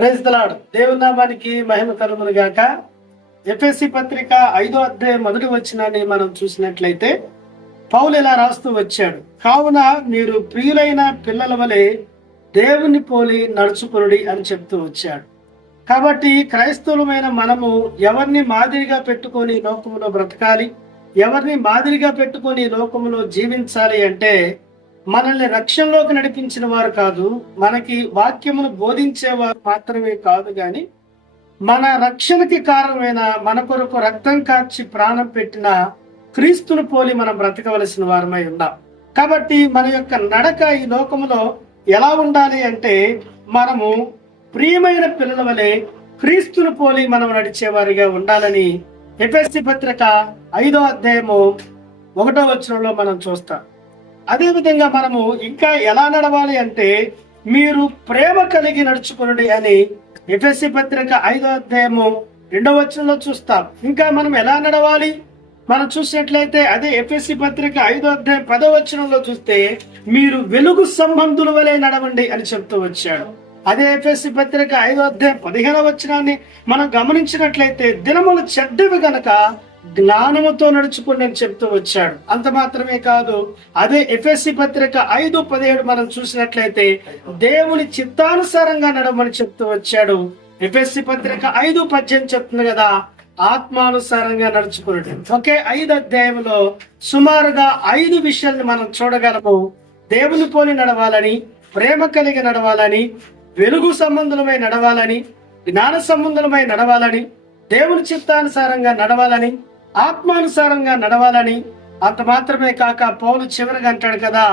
Praise the Lord దేవుని నామానికి మహిమ కలుగును గాక. ఎఫ్ఎస్సి పత్రిక ఐదో అధ్యాయం మొదటి వచ్చినాన్ని మనం చూసినట్లయితే పౌలు ఇలా రాస్తూ వచ్చాడు. కావున మీరు ప్రియులైన పిల్లల వలె దేవుని పోలి నడుచుకునుడి అని చెప్తూ వచ్చాడు. కాబట్టి క్రైస్తవులమైన మనము ఎవరిని మాదిరిగా పెట్టుకొని లోకంలో బ్రతకాలి ఎవరిని మాదిరిగా పెట్టుకొని లోకంలో లోకములో జీవించాలి అంటే మనల్ని రక్షణలోకి నడిపించిన వారు కాదు మనకి వాక్యమును బోధించేవారు మాత్రమే కాదు గాని మన రక్షణకి కారణమైన మన కొరకు రక్తం కాచి ప్రాణం పెట్టిన క్రీస్తును పోలి మనం బ్రతకవలసిన వారమై ఉన్నాం. కాబట్టి మన యొక్క నడక ఈ లోకములో ఎలా ఉండాలి అంటే మనము ప్రియమైన పిల్లల వలె క్రీస్తును పోలి మనం నడిచేవారిగా ఉండాలని ఎఫ్ఎస్సి పత్రిక ఐదో అధ్యాయము ఒకటో వచనంలో మనం చూస్తాం. అదేవిధంగా మనము ఇంకా ఎలా నడవాలి అంటే మీరు ప్రేమ కలిగి నడుచుకునండి అని ఎఫ్ఎస్సి పత్రిక ఐదో అధ్యాయము రెండవ వచనంలో చూస్తాం. ఇంకా మనం ఎలా నడవాలి? మనం చూసినట్లయితే అదే ఎఫ్ఎస్సి పత్రిక ఐదో అధ్యాయం పదో వచనంలో చూస్తే మీరు వెలుగు సంబంధుల వలె నడవండి అని చెప్తూ వచ్చాడు. అదే ఎఫ్ఎస్సి పత్రిక ఐదో అధ్యాయం పదిహేనవ వచనాన్ని మనం గమనించినట్లయితే దినములు చెడ్డవి గనక జ్ఞానముతో నడుచుకుని అని చెప్తూ వచ్చాడు. అంత మాత్రమే కాదు అదే ఎఫ్ఎస్సి పత్రిక ఐదు పదిహేడు మనం చూసినట్లయితే దేవుని చిత్తానుసారంగా నడమని చెప్తూ వచ్చాడు. ఎఫ్ఎస్సి పత్రిక ఐదు పద్దెనిమిది చెప్తుంది కదా ఆత్మానుసారంగా నడుచుకున్నాడు ఒకే ఐదు అధ్యాయంలో సుమారుగా ఐదు విషయాల్ని మనం చూడగలము. దేవుని పోలి నడవాలని ప్రేమ కలిగి నడవాలని వెలుగు సంబంధులమై నడవాలని జ్ఞాన సంబంధులమై నడవాలని దేవుని చిత్తానుసారంగా నడవాలని ఆత్మానుసారంగా నడవాలని అంత మాత్రమే కాక పౌలు చివరిగా అంటాడు కదా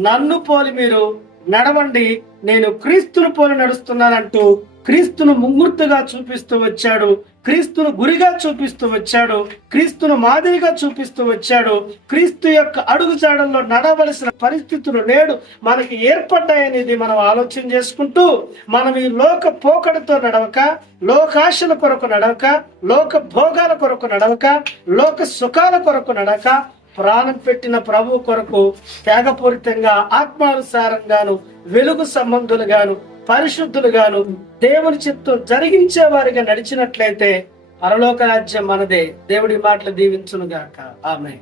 నన్ను పోలి మీరు నడవండి నేను క్రీస్తును పోలి నడుస్తున్నానంటూ క్రీస్తును ముంగుర్తుగా చూపిస్తూ వచ్చాడు. క్రీస్తును గురిగా చూపిస్తూ వచ్చాడు. క్రీస్తును మాదిరిగా చూపిస్తూ వచ్చాడు. క్రీస్తు యొక్క అడుగుజాడల్లో నడవలసిన పరిస్థితులు నేడు మనకి ఏర్పడ్డాయనేది మనం ఆలోచన చేసుకుంటూ మనం ఈ లోక పోకడతో నడవక లోకాశల కొరకు నడవక లోక భోగాల కొరకు నడవక లోక సుఖాల కొరకు నడక ప్రాణం పెట్టిన ప్రభు కొరకు త్యాగపూరితంగా ఆత్మానుసారంగాను వెలుగు సంబంధులుగాను పరిశుద్ధులుగాను దేవుని చిత్తం జరిగించే వారిగా నడిచినట్లయితే పరలోక రాజ్యం మనదే. దేవుడి మాటలు దీవించునుగాక. ఆమె